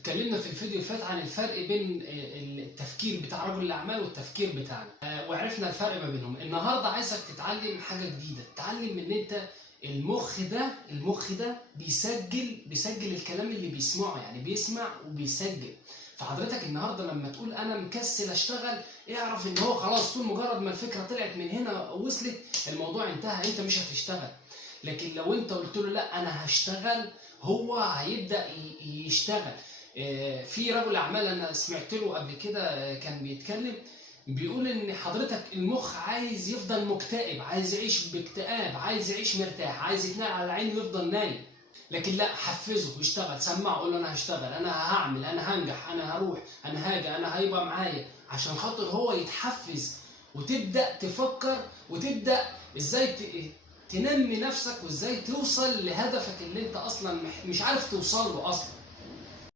اتكلمنا في الفيديو اللي فات عن الفرق بين التفكير بتاع رجل الاعمال والتفكير بتاعنا، وعرفنا الفرق ما بينهم. النهارده عايزك تتعلم حاجه جديده، تتعلم ان انت المخ ده بيسجل الكلام اللي بيسمعه، يعني بيسمع وبيسجل. فحضرتك النهارده لما تقول انا مكسل اشتغل، اعرف ان هو خلاص طول مجرد ما الفكره طلعت من هنا وصلت الموضوع انتهى، انت مش هتشتغل. لكن لو انت قلت له لا انا هشتغل، هو هيبدا يشتغل. في رجل اعمال انا سمعت له قبل كده كان بيتكلم، بيقول ان حضرتك المخ عايز يفضل مكتئب، عايز يعيش باكتئاب، عايز يعيش مرتاح، عايز يتنقل على عينه ويفضل نايم. لكن لا، حفزه يشتغل، سمعه، قول له انا هشتغل، انا هعمل، انا هنجح، انا هروح، انا هاجي، انا هيبقى معايا، عشان خاطر هو يتحفز وتبدا تفكر وتبدا ازاي تنمي نفسك وازاي توصل لهدفك اللي انت اصلا مش عارف توصل له اصلا.